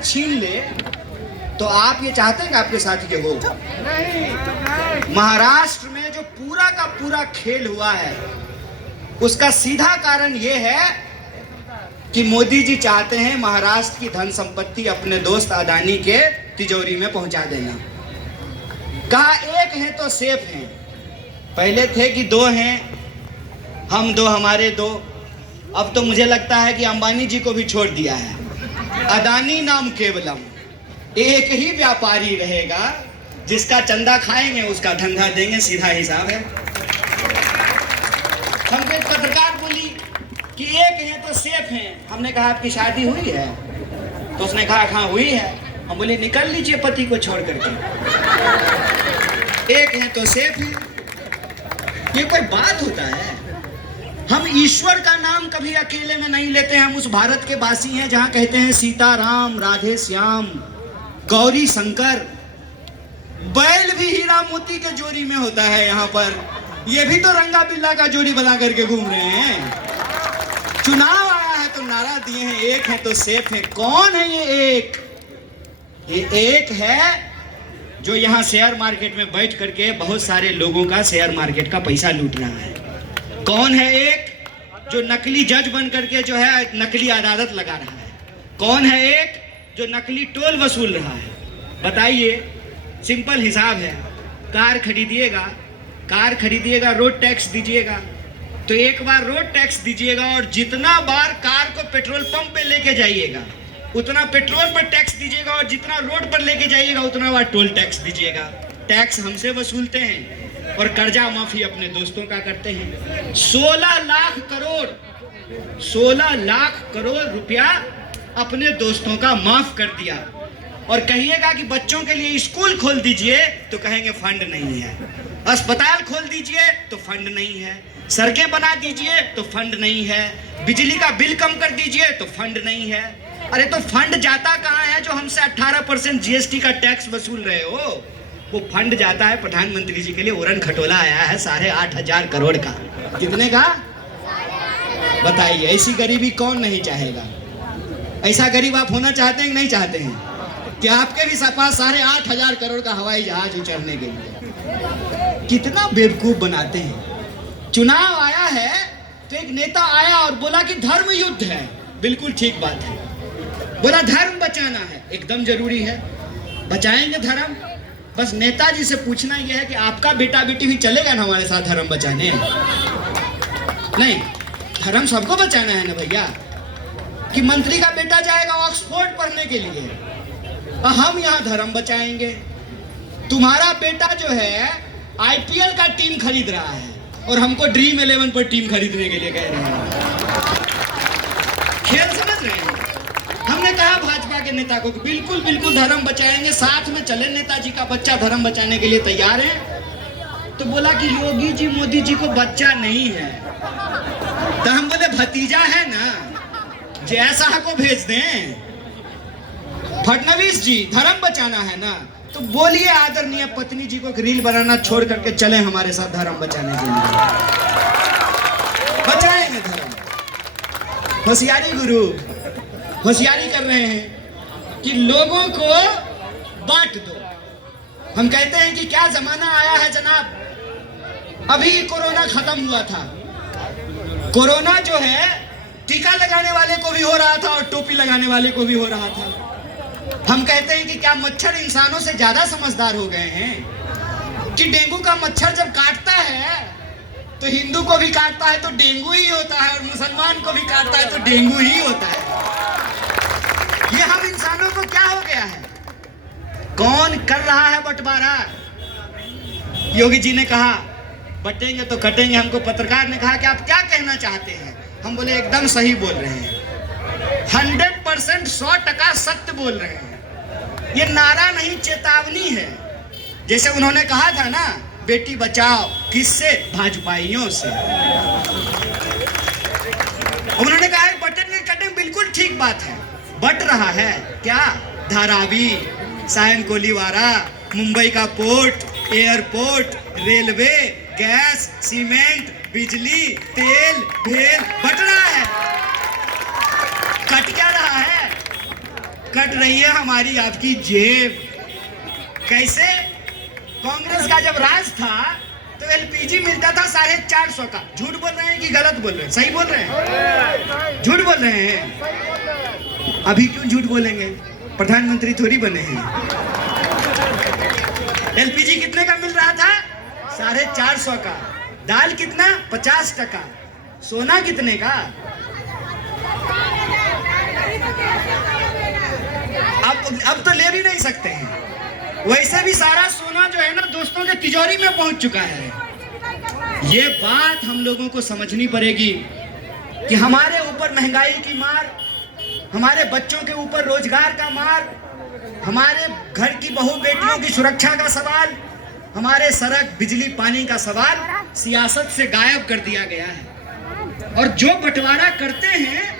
भारत छीन ले तो आप ये चाहते हैं कि आपके साथ ये हो? महाराष्ट्र में जो पूरा का पूरा खेल हुआ है उसका सीधा कारण ये है कि मोदी जी चाहते हैं महाराष्ट्र की धन संपत्ति अपने दोस्त अडानी के तिजोरी में पहुंचा देना। कहा एक है तो सेफ हैं, पहले थे कि दो हैं, हम दो हमारे दो, अब तो मुझे लगता है कि अंबानी जी को भी छोड़ दिया है। अडानी नाम केवलम, एक ही व्यापारी रहेगा, जिसका चंदा खाएंगे उसका धंधा देंगे, सीधा हिसाब है। हमको एक पत्रकार बोली कि एक है तो सेफ हैं। हमने कहा आपकी शादी हुई है? तो उसने कहा हाँ हुई है। हम बोले निकल लीजिए पति को छोड़ करके, एक है तो सेफ है। ये कोई बात होता है? हम ईश्वर का नाम कभी अकेले में नहीं लेते हैं। हम उस भारत के वासी हैं जहां कहते हैं सीताराम, राधे श्याम, गौरी शंकर। बैल भी हीरा मोती के जोड़ी में होता है। यहाँ पर ये भी तो रंगा बिल्ला का जोड़ी बना करके घूम रहे हैं। चुनाव आया है तो नारा दिए हैं एक है तो सेफ है। कौन है ये एक? ये एक है जो यहाँ शेयर मार्केट में बैठ करके बहुत सारे लोगों का शेयर मार्केट का पैसा लूट रहा है। कौन है एक जो नकली जज बन करके जो है नकली अदालत लगा रहा है? कौन है एक जो नकली टोल वसूल रहा है? बताइए, सिंपल हिसाब है। कार खरीदिएगा, रोड टैक्स दीजिएगा, तो एक बार रोड टैक्स दीजिएगा और जितना बार कार को पेट्रोल पंप पे लेके जाइएगा उतना पेट्रोल पर टैक्स दीजिएगा, और जितना रोड पर लेके जाइएगा उतना बार टोल टैक्स दीजिएगा। टैक्स हमसे वसूलते हैं और कर्जा माफी अपने दोस्तों का करते हैं। 16 लाख करोड़ रुपया अपने दोस्तों का माफ कर दिया। और कहिएगा कि बच्चों के लिए स्कूल खोल दीजिए तो कहेंगे फंड नहीं है, अस्पताल खोल दीजिए तो फंड नहीं है, सड़कें बना दीजिए तो फंड नहीं है, बिजली का बिल कम कर दीजिए तो फंड नहीं है। अरे तो फंड जाता कहाँ है जो हमसे 18% जीएसटी का टैक्स वसूल रहे हो? वो फंड जाता है प्रधानमंत्री जी के लिए। उड़न खटोला आया है 8,500 करोड़ का। कितने का? बताइए, ऐसी गरीबी कौन नहीं चाहेगा? ऐसा गरीब आप होना चाहते हैं कि नहीं चाहते हैं कि आपके भी पास 8,500 करोड़ का हवाई जहाज उचरने के लिए? कितना बेवकूफ बनाते हैं। चुनाव आया है तो एक नेता आया और बोला कि धर्म युद्ध है। बिल्कुल ठीक बात है। बोला धर्म बचाना है, एकदम जरूरी है, बचाएंगे धर्म। बस नेताजी से पूछना यह है कि आपका बेटा बेटी भी चलेगा ना हमारे साथ धर्म बचाने? नहीं, धर्म सबको बचाना है ना भैया। कि मंत्री का बेटा जाएगा ऑक्सफोर्ड पढ़ने के लिए, हम यहाँ धर्म बचाएंगे। तुम्हारा बेटा जो है आईपीएल का टीम खरीद रहा है और हमको ड्रीम 11 पर टीम खरीदने के लिए कह रहे हैं। खेल समझ रहे हैं? हमने कहा भाजपा के नेता को कि बिल्कुल बिल्कुल धर्म बचाएंगे, साथ में चले। नेताजी का बच्चा धर्म बचाने के लिए तैयार है। तो बोला कि योगी जी मोदी जी को बच्चा नहीं है। तो हम बोले भतीजा है ना, जैसा को भेज दें। फडणवीस जी धर्म बचाना है ना, तो बोलिए आदरणीय पत्नी जी को रील बनाना छोड़ करके चले हमारे साथ धर्म बचाने के लिए। बचाएंगे धर्म। होशियारी गुरु होशियारी कर रहे हैं कि लोगों को बांट दो। हम कहते हैं कि क्या जमाना आया है जनाब। अभी कोरोना खत्म हुआ था। कोरोना जो है टीका लगाने वाले को भी हो रहा था और टोपी लगाने वाले को भी हो रहा था। हम कहते हैं कि क्या मच्छर इंसानों से ज्यादा समझदार हो गए हैं कि डेंगू का मच्छर जब काटता है तो हिंदू को भी काटता है तो डेंगू ही होता है, और मुसलमान को भी काटता है तो डेंगू ही होता है। ये हम इंसानों को क्या हो गया है? कौन कर रहा है बंटवारा? योगी जी ने कहा बटेंगे तो कटेंगे। हमको पत्रकार ने कहा कि आप क्या कहना चाहते हैं? हम बोले एकदम सही बोल रहे हैं, 100% 100% सत्य बोल रहे हैं। ये नारा नहीं, चेतावनी है। जैसे उन्होंने कहा था ना, बेटी बचाओ, किससे? भाजपाइयों से। उन्होंने कहा बटेंगे कटेंगे, बिल्कुल ठीक बात है। बट रहा है क्या? धारावी, सायन कोलीवाड़ा, मुंबई का port, airport, railway, gas, cement, बिजली, तेल, भेल बट रहा है। कट क्या रहा है? कट रही है हमारी आपकी जेब। कैसे? कांग्रेस का जब राज था तो एलपीजी मिलता था 450 का। झूठ बोल रहे हैं कि गलत बोल रहे हैं? सही बोल रहे हैं? झूठ बोल रहे हैं। अभी क्यों झूठ बोलेंगे? प्रधानमंत्री थोड़ी बने हैं। एलपीजी कितने का मिल रहा था? 450 का। दाल कितना? 50 टका। सोना कितने का? अब तो ले भी नहीं सकते हैं। वैसे भी सारा सोना जो है ना दोस्तों के तिजोरी में पहुंच चुका है। ये बात हम लोगों को समझनी पड़ेगी कि हमारे ऊपर महंगाई की मार, हमारे बच्चों के ऊपर रोजगार का मार, हमारे घर की बहू बेटियों की सुरक्षा का सवाल, हमारे सड़क बिजली पानी का सवाल सियासत से गायब कर दिया गया है। और जो बंटवारा करते हैं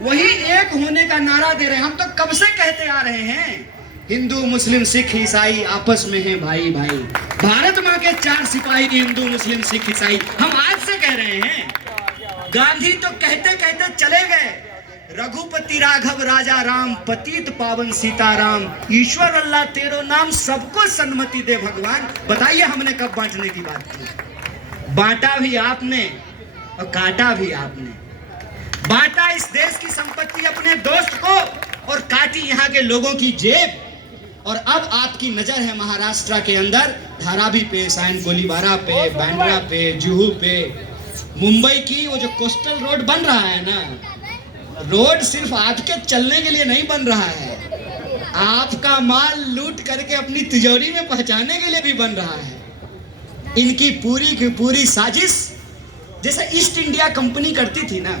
वही एक होने का नारा दे रहे हैं। हम तो कब से कहते आ रहे हैं हिंदू मुस्लिम सिख ईसाई आपस में हैं भाई भाई। भारत माँ के 4 सिपाही हिंदू मुस्लिम सिख ईसाई। हम आज से कह रहे हैं। गांधी तो कहते कहते चले गए। रघुपति राघव राजा राम, पतित पावन सीताराम, ईश्वर अल्लाह तेरो नाम, सबको सन्मति दे भगवान। बताइए हमने कब बांटने की बात की? बांटा भी आपने और काटा भी आपने। बांटा इस देश की संपत्ति अपने दोस्त को और काटी यहाँ के लोगों की जेब। और अब आपकी नजर है महाराष्ट्र के अंदर धारावी पे, साइन गोलीबारा पे, बांद्रा पे, जुहू पे, मुंबई की वो जो कोस्टल रोड बन रहा है ना, रोड सिर्फ आपके चलने के लिए नहीं बन रहा है, आपका माल लूट करके अपनी तिजोरी में पहुंचाने के लिए भी बन रहा है। इनकी पूरी की पूरी साजिश जैसे ईस्ट इंडिया कंपनी करती थी ना,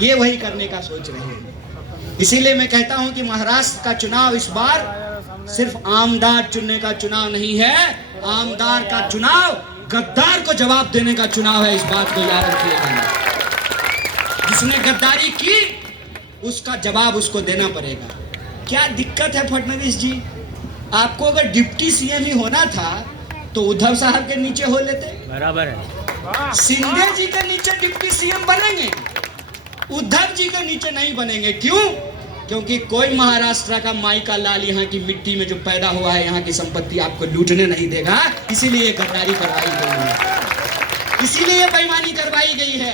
ये वही करने का सोच रहे हैं। इसीलिए मैं कहता हूं कि महाराष्ट्र का चुनाव इस बार सिर्फ आमदार चुनने का चुनाव नहीं है, आमदार का चुनाव गद्दार को जवाब देने का चुनाव है। इस बात को याद रखिएगा। जिसने गद्दारी की उसका जवाब उसको देना पड़ेगा। क्या दिक्कत है फडणवीस जी? आपको अगर डिप्टी सीएम ही होना था तो उद्धव साहब के नीचे हो लेते। बराबर है। शिंदे जी के नीचे डिप्टी सीएम बनेंगे, उद्धव जी के नीचे नहीं बनेंगे। क्यों? क्योंकि कोई महाराष्ट्र का माई का लाल यहाँ की मिट्टी में जो पैदा हुआ है, यहाँ की संपत्ति आपको लूटने नहीं देगा। इसीलिए ये गद्दारी करवाई गई है, इसीलिए ये बेईमानी करवाई गई है,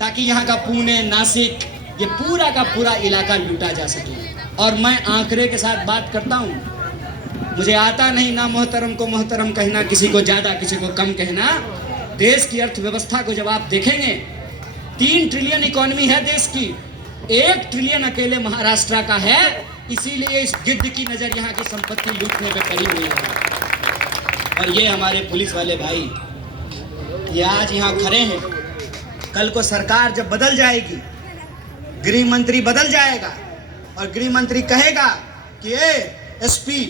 ताकि यहाँ का पुणे, नासिक, ये पूरा का पूरा इलाका लूटा जा सके। और मैं आंकड़े के साथ बात करता हूँ। मुझे आता नहीं ना मोहतरम को मोहतरम कहना, किसी को ज्यादा किसी को कम कहना। देश की अर्थव्यवस्था को जब आप देखेंगे, 3 ट्रिलियन इकोनॉमी है देश की, 1 ट्रिलियन अकेले महाराष्ट्र का है। इसीलिए इस गिद्ध की नजर यहाँ की संपत्ति लूटने पे पड़ी हुई है। और ये हमारे पुलिस वाले भाई, ये आज यहाँ खड़े हैं। कल को सरकार जब बदल जाएगी, गृह मंत्री बदल जाएगा और गृह मंत्री कहेगा कि एसपी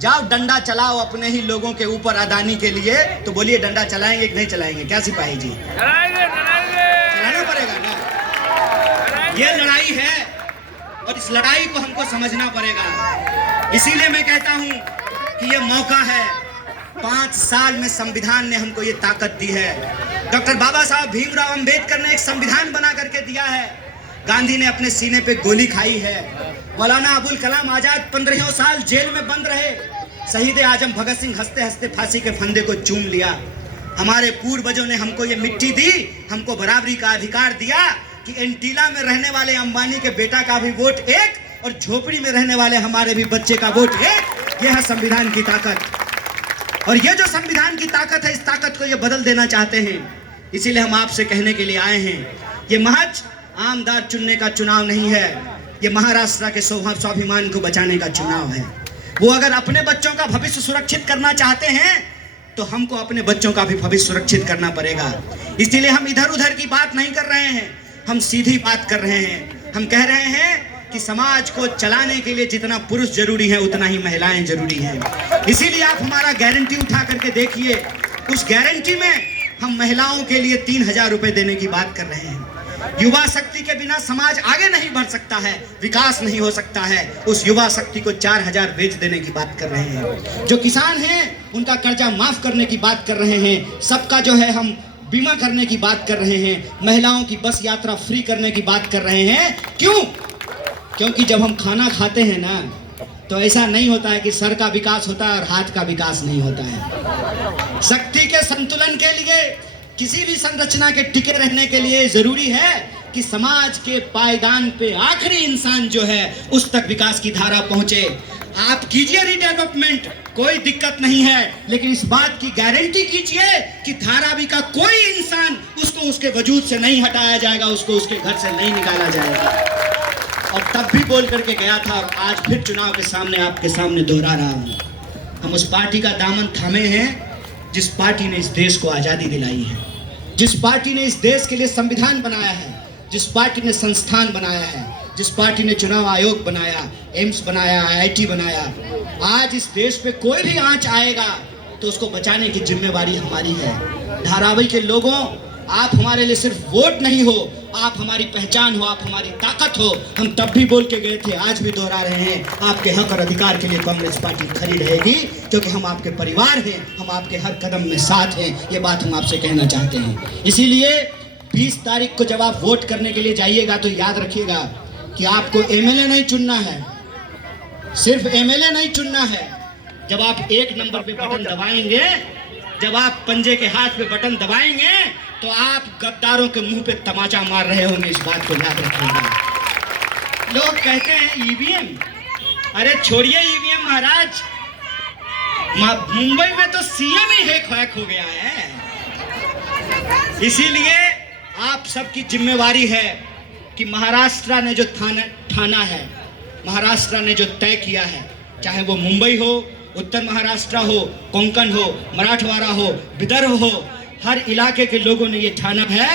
जाओ डंडा चलाओ अपने ही लोगों के ऊपर अदानी के लिए, तो बोलिए डंडा चलाएंगे कि नहीं चलाएंगे? क्या सिपाही जी? चलाना पड़ेगा ना। ये लड़ाई है और इस लड़ाई को हमको समझना पड़ेगा। इसीलिए मैं कहता हूं कि ये मौका है। 5 साल में संविधान ने हमको ये ताकत दी है। डॉक्टर बाबा साहब भीमराव अंबेडकर ने एक संविधान बना करके दिया है। गांधी ने अपने सीने पे गोली खाई है। मौलाना अबुल कलाम आजाद 15 साल जेल में बंद रहे। शहीद आजम भगत सिंह हंसते हंसते फांसी के फंदे को चूम लिया। हमारे पूर्वजों ने हमको ये मिट्टी दी, हमको बराबरी का अधिकार दिया कि एंटीला में रहने वाले अंबानी के बेटा का भी वोट एक और झोपड़ी में रहने वाले हमारे भी बच्चे का वोट एक। ये है संविधान की ताकत। और ये जो संविधान की ताकत है, इस ताकत को ये बदल देना चाहते हैं। इसीलिए हम आपसे कहने के लिए आए हैं, ये महज आमदार चुनने का चुनाव नहीं है, ये महाराष्ट्र के स्वाभिमान को बचाने का चुनाव है। वो अगर अपने बच्चों का भविष्य सुरक्षित करना चाहते हैं तो हमको अपने बच्चों का भी भविष्य सुरक्षित करना पड़ेगा। इसलिए हम इधर उधर की बात नहीं कर रहे हैं, हम सीधी बात कर रहे हैं। हम कह रहे हैं कि समाज को चलाने के लिए जितना पुरुष जरूरी है उतना ही महिलाएं जरूरी हैं। इसीलिए आप हमारा गारंटी उठा करके देखिए, उस गारंटी में हम महिलाओं के लिए 3000 रुपए देने की बात कर रहे हैं। युवा शक्ति के बिना समाज आगे नहीं बढ़ सकता है, विकास नहीं हो सकता है। उस युवा शक्ति को 4000 बेच देने की बात कर रहे हैं। जो किसान हैं उनका कर्जा माफ करने की बात कर रहे हैं। सबका जो है हम बीमा करने की बात कर रहे हैं। महिलाओं की बस यात्रा फ्री करने की बात कर रहे हैं। क्यों? क्योंकि जब हम खाना खाते हैं ना, तो ऐसा नहीं होता है कि सर का विकास होता है और हाथ का विकास नहीं होता है। शक्ति के संतुलन के लिए, किसी भी संरचना के टिके रहने के लिए जरूरी है कि समाज के पायदान पे आखिरी इंसान जो है उस तक विकास की धारा पहुंचे। आप कीजिए रीडेवलपमेंट, कोई दिक्कत नहीं है, लेकिन इस बात की गारंटी कीजिए कि धारावी का कोई इंसान उसको उसके वजूद से नहीं हटाया जाएगा, उसको उसके घर से नहीं निकाला जाएगा। और तब भी बोल करके गया था और आज फिर चुनाव के सामने आपके सामने दोहरा रहा हूं। हम उस पार्टी का दामन थामे हैं जिस पार्टी ने इस देश को आज़ादी दिलाई है, जिस पार्टी ने इस देश के लिए संविधान बनाया है, जिस पार्टी ने संस्थान बनाया है, जिस पार्टी ने चुनाव आयोग बनाया, एम्स बनाया, IIT बनाया। आज इस देश पे कोई भी आंच आएगा तो उसको बचाने की जिम्मेवारी हमारी है। धारावी के लोगों, आप हमारे लिए सिर्फ वोट नहीं हो, आप हमारी पहचान हो, आप हमारी ताकत हो। हम तब भी बोल के गए थे, आज भी दोहरा रहे हैं, आपके हक और अधिकार के लिए कांग्रेस पार्टी खड़ी रहेगी, क्योंकि हम आपके परिवार हैं, हम आपके हर कदम में साथ हैं। ये बात हम आपसे कहना चाहते हैं। इसीलिए 20 तारीख को जब आप वोट करने के लिए जाइएगा तो याद रखिएगा कि आपको MLA नहीं चुनना है, सिर्फ MLA नहीं चुनना है। जब आप 1 नंबर पे बटन दबाएंगे, जब आप पंजे के हाथ पे बटन दबाएंगे, तो आप गद्दारों के मुंह पे तमाचा मार रहे होंगे। इस बात को याद रखिएगा। लोग कहते हैं EVM, अरे छोड़िए EVM महाराज, मुंबई में तो CM ही हैक हो गया है। इसीलिए आप सबकी जिम्मेवारी है कि महाराष्ट्र ने जो ठाना है, महाराष्ट्र ने जो तय किया है, चाहे वो मुंबई हो, उत्तर महाराष्ट्र हो, कोंकण हो, मराठवाड़ा हो, विदर्भ हो, हर इलाके के लोगों ने ये ठाना है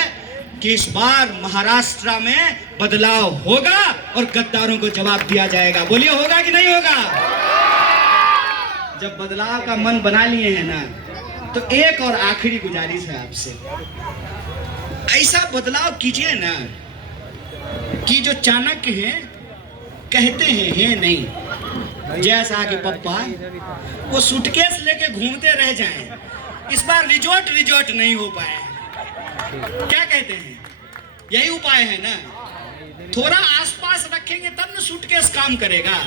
कि इस बार महाराष्ट्र में बदलाव होगा और गद्दारों को जवाब दिया जाएगा। बोलिए, होगा कि नहीं होगा? जब बदलाव का मन बना लिए हैं ना, तो एक और आखिरी गुजारिश है आपसे, ऐसा बदलाव कीजिए ना कि जो चाणक्य हैं कहते हैं नहीं, जैसा कि पप्पा वो सूटकेस लेके घूमते रह जाएं। इस बार रिजॉर्ट नहीं हो पाए। क्या कहते हैं? यही उपाय है ना, थोड़ा आसपास रखेंगे तब ना सूटकेस काम करेगा।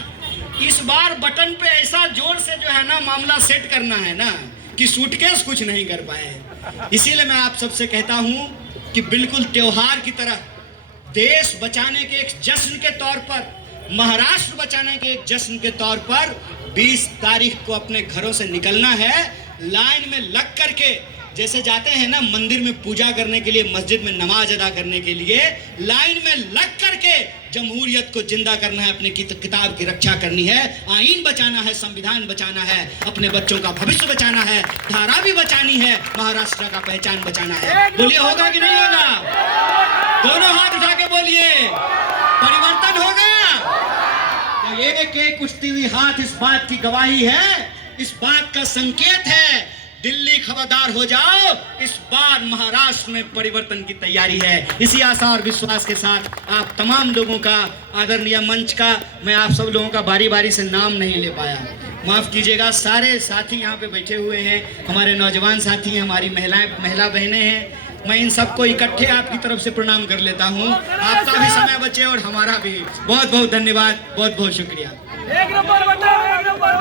इस बार बटन पे ऐसा जोर से जो है ना मामला सेट करना है ना कि सूटकेस कुछ नहीं कर पाए। इसीलिए मैं आप सबसे कहता हूं कि बिल्कुल त्योहार की तरह देश बचाने के एक जश्न के तौर पर, महाराष्ट्र बचाने के एक जश्न के तौर पर 20 तारीख को अपने घरों से निकलना है, लाइन में लग करके, जैसे जाते हैं ना मंदिर में पूजा करने के लिए, मस्जिद में नमाज अदा करने के लिए, लाइन में लग करके जमहूरियत को जिंदा करना है, अपनी किताब की रक्षा करनी है, आईन बचाना है, संविधान बचाना है, अपने बच्चों का भविष्य बचाना है, धारा भी बचानी है, महाराष्ट्र का पहचान बचाना है। बोलिए, होगा कि नहीं होगा? दोनों हाथ उठा के बोलिए, परिवर्तन होगा। तो एक उठती हुई हाथ इस बात की गवाही है, इस बात का संकेत है। दिल्ली खबरदार हो जाओ, इस बार महाराष्ट्र में परिवर्तन की तैयारी है। इसी आशा और विश्वास के साथ आप तमाम लोगों का, आदरणीय मंच का, मैं आप सब लोगों का बारी बारी से नाम नहीं ले पाया, माफ कीजिएगा। सारे साथी यहाँ पे बैठे हुए हैं, हमारे नौजवान साथी हैं, हमारी महिला बहनें हैं, मैं इन सबको इकट्ठे आपकी तरफ से प्रणाम कर लेता हूँ। आपका भी समय बचे और हमारा भी। बहुत बहुत धन्यवाद, बहुत बहुत शुक्रिया।